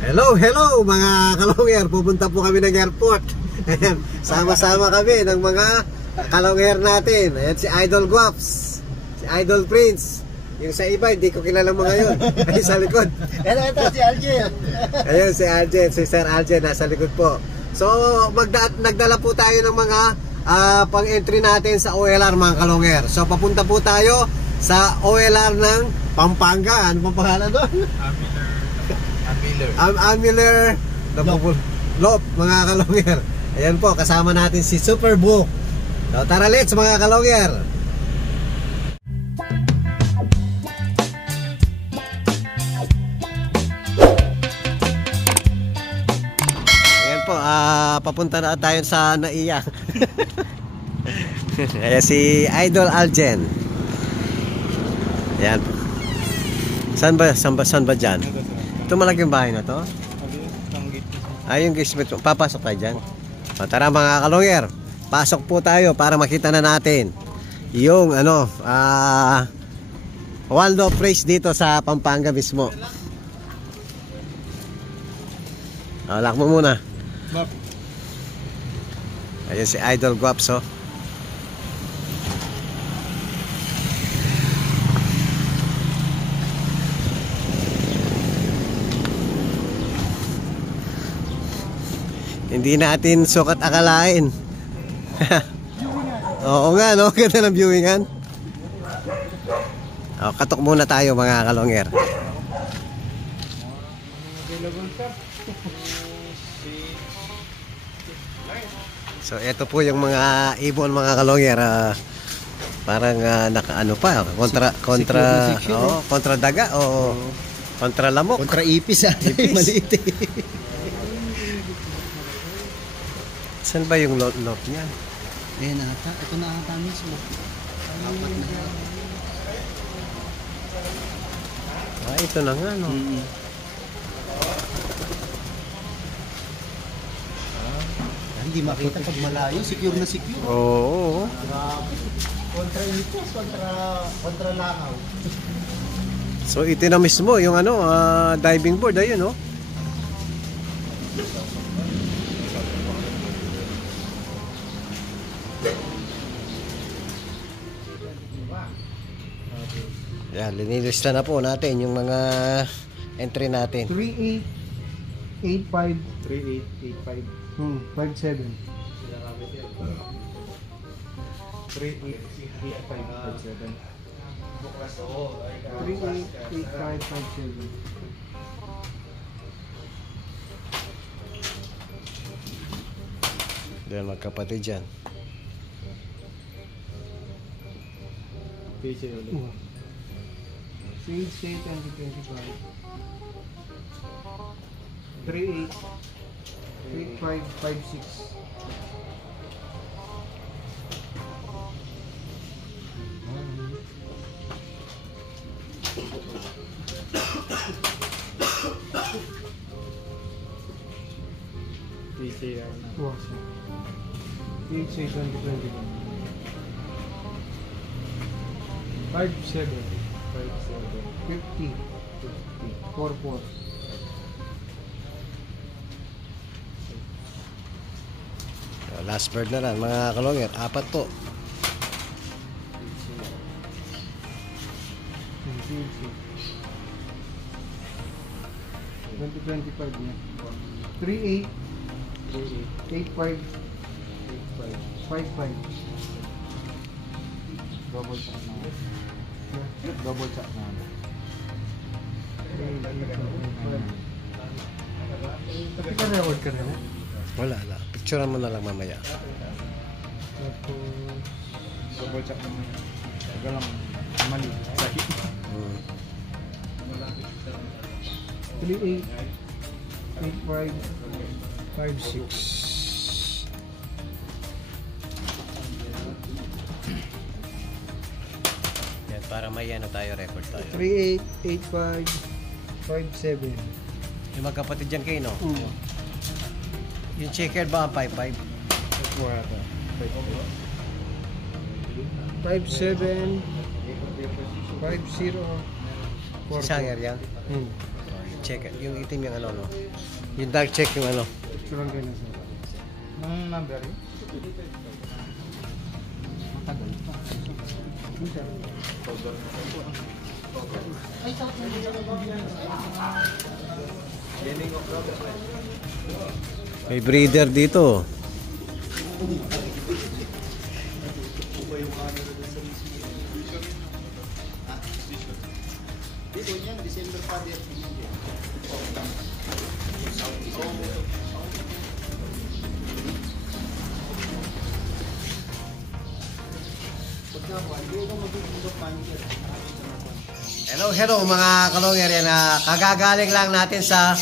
Hello, hello mga kalongger. Pupunta po kami ng airport. Sama-sama kami ng mga kalongger natin. Ayan si Idol Guaps, si Idol Prince. Yung sa iba, hindi ko kilala mo ngayon. Ay, sa likod. Ito si Aljen. Ayun si Aljen, si Sir Aljen nasa likod po. So, nagdala po tayo ng mga pang-entry natin sa OLR mga kalongger. So, papunta po tayo sa OLR ng Pampanga. Ano pang pangalan doon? Amuler Lop mga kalongger. Ayan po, kasama natin si Superbook. So, tara let's mga kalongger. Ayan po, papunta na tayo sa Naiya. Ayan si Idol Aljen. Ayan. Saan ba dyan? Ito malaking bahay na to? Yung gate. Papasok tayo dyan. O, tara mga kalongger, pasok po tayo para makita na natin yung Waldo Place dito sa Pampanga mismo. Lock mo muna. Ayun si Idol Guaps, oh. Hindi natin sukat akalain. Oo nga, no? Ganda ng viewingan. Katok muna tayo mga kalongger. So ito po yung mga ibon mga kalongger. Parang nakaano pa, kontra daga o kontra lamok. Kontra ipis. Maliit. Saan ba yung lot niya? Ayan ata. Ito na ata mismo. Apat na yan. Ito na nga, no? Hindi makita pag malayo. Secure na secure. Oo. Kontra ipis, kontra langaw. So ito na mismo yung diving board. Ayun, no? Yan, linilista na po natin yung mga entry natin. 3885 57 388557. Yan, magkapatid dyan. Sage 2025 388556. PCR na. Sage 2025 57 50 44. Last bird na lang mga kalongger. Apat po. 2025 niya. 3885 55. Double check na. Double check na. Pati ka record ka rin? Wala. Picturean mo na lang mamaya. Double check na. Huwag lang mali. 388556. Para may tayo, record tayo. 388557. Yung magkapatid dyan kayo, no? Yung checkered ba ang 55? 57 50 Si Sanger yan? check. Yung itim yung ano, no? Yung dark check yung ano. Nung number eh? Matagal pa. Ay, sakot mo May breeder dito. dito yan, December pa din. Hello mga kalongger yan. Kagagaling lang natin sa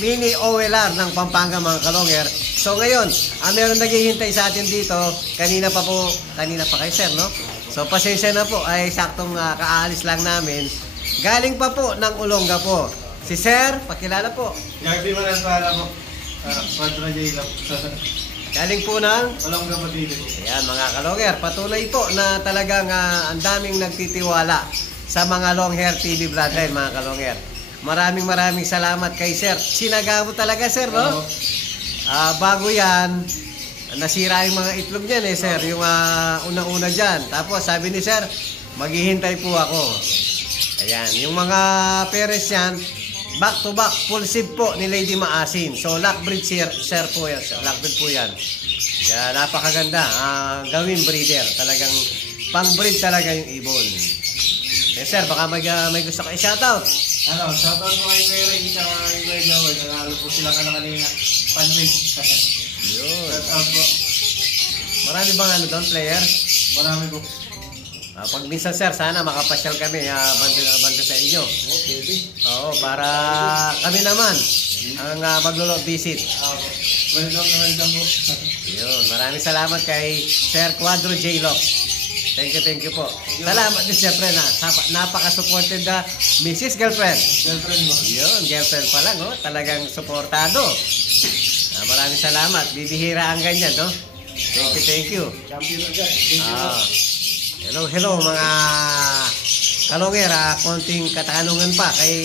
mini OLR ng Pampanga mga kalongger. So ngayon, meron naghihintay sa atin dito. Kanina pa kayo sir, no? So pasensya na po, ay saktong kaalis lang namin. Galing pa po ng Olonga po. Si sir, pakilala po. Gabi mo lang pala mo. Quadro J lang. Galing po ng Walang kapatid mo. ayan mga kalongger, patuloy po na talagang ang daming nagtitiwala sa mga Long Hair TV Bloodline mga kalongger. Maraming salamat kay sir. Sinaga mo talaga sir, no? Bago yan, nasira yung mga itlog niyan eh sir, yung una-una dyan. Tapos sabi ni sir, maghihintay po ako. Ayan, yung mga parents yan, back to back, full sip po ni Lady Maasin. So lockbreed sir po yan, sir. Lockbreed po yan. Kaya napakaganda, gawin breeder. Talagang pang-breed talaga yung ibon. Eh sir, baka may gusto kayo shoutout. Shoutout mo kay Kuya Ray, sa kay Kuya Joel. Nanalo po sila kanina. Pan-week. Yun. Shoutout po. Marami bang doon, player? Marami po. Pag minsan sir, sana makapasyal kami, banda sa inyo. Okay. Oo, para kami naman ang maglolo visit. Welcome po. Yun, maraming salamat kay Sir Quadro J. Lock. Thank you po. Salamat din siyempre na napaka-supported na Mrs. Girlfriend. Girlfriend mo. Yun, girlfriend pa lang, oh. Talagang suportado. Maraming salamat. Bibihira ang ganyan, no? Thank you. Champion agad. Thank you po. Hello mga kalongger, konting katanungan pa kay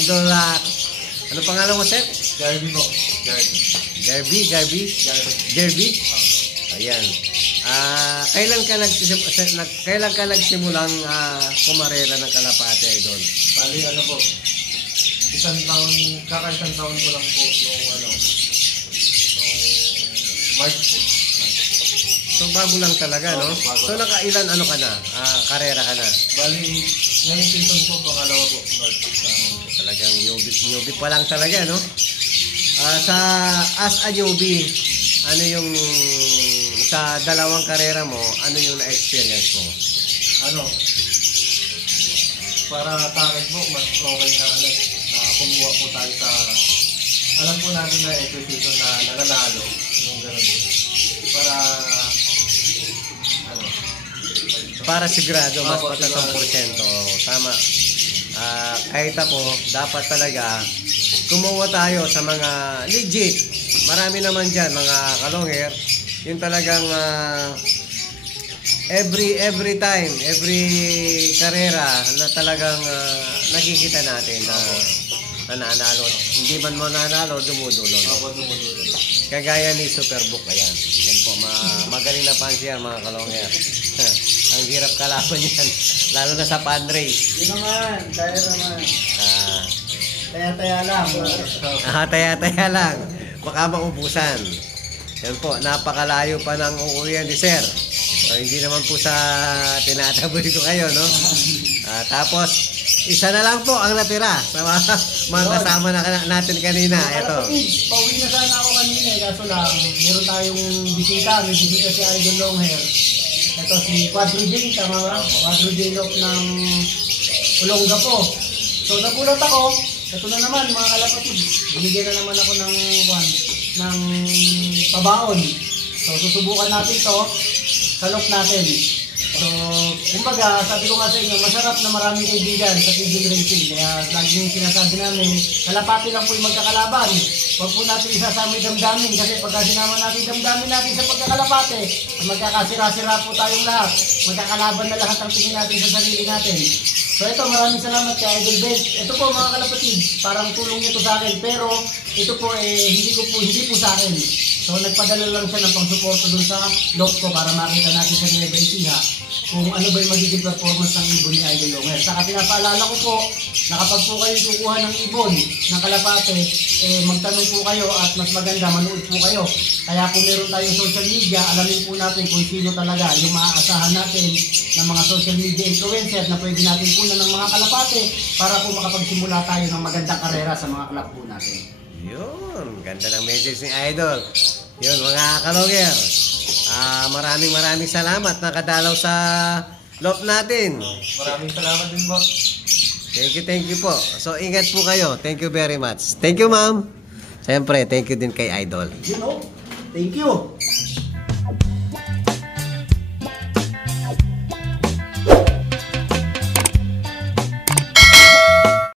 Idol, ano pangalan mo sir? Garby po. Garby? Ayan. Kailan ka nagsimulang kumarera ng kalapate, Idol? Bali ano po. Isang taon ko lang po nung March po. So bago lang talaga, no? Bago So lang. nakailan ka na? Karera ka na? Bali, ngayong season po, pangalawa po. North sa amin po. Talagang newbie pa lang talaga, no? As a newbie, ano yung sa dalawang karera mo, ano yung na-experience mo? Para sa akin po, mas okay na na kumuha po tayo sa, alam po natin na every season na nananalo, yung gano'n po. Para sigurado, mas Opo, patas ang sigurado. porsyento. Tama. Kahit ako, dapat talaga kumuha tayo sa mga legit. Marami naman dyan, mga kalongger. Yung talagang every time, every karera na talagang nakikita natin na nananalo. Hindi man mo nanalo, dumudulon. Opo, dumudulon. Kagaya ni Superbook, ayan. Yan po, magaling na pansi yan, mga kalongger. Ang hirap kalaban yan, lalo na sa pan race. Yun naman, kaya naman. Taya-taya lang. Taya-taya lang, baka maubusan. Yan po, napakalayo pa ng uuwian ni Sir. So, hindi naman po sa tinataboy ko kayo, no? Tapos, isa na lang po ang natira sa mga kasama natin kanina. Ito. Pauwi na sana ako kanina eh, kaso lang, meron tayong bisita. May bisita si Idol Long Hair. Ito si Quadro J, tama ba? Quadro J Lock ng Olonga po. So nagulat ako, ito na naman mga kalapatid. Binigyan na naman ako ng pabaon. So susubukan natin to sa lock natin. So, kumbaga, sabi ko nga sa inyo, masarap na maraming kaibigan sa Tigil Racing. Kaya lagi yung sinasabi namin, kalapati lang po yung magkakalaban. Huwag po natin isasama yung damdamin kasi pagka sinama natin yung damdamin natin sa pagkakalapate, magkakasira-sira po tayong lahat. Magkakalaban na lahat ang tingin natin sa sarili natin. So ito, maraming salamat kay Idol Ben. Ito po mga kalapatid, parang tulong nito sa akin. Pero ito po hindi po sa akin. So nagpadala lang siya ng pangsuporto dun sa loob ko para makita natin sa Nueva Ecija kung ano ba yung magiging performance ng ibon ni Idol Longer. Saka pinapaalala ko po, na kapag po kayo kukuha ng ibon, ng kalapate, magtanong po kayo at mas maganda, manood po kayo. Kaya po meron tayong social media, alamin po natin kung sino talaga yung maaasahan natin ng mga social media influencer na pwede natin kunan ng mga kalapate para po makapagsimula tayo ng magandang karera sa mga kalap po natin. Yun, ganda ng message ni Idol. Yun mga kalonger, maraming salamat nakadalaw sa loob natin. Maraming salamat din po. Thank you po. So ingat po kayo. Thank you very much. Thank you ma'am. Siyempre, thank you din kay Idol. You know, thank you.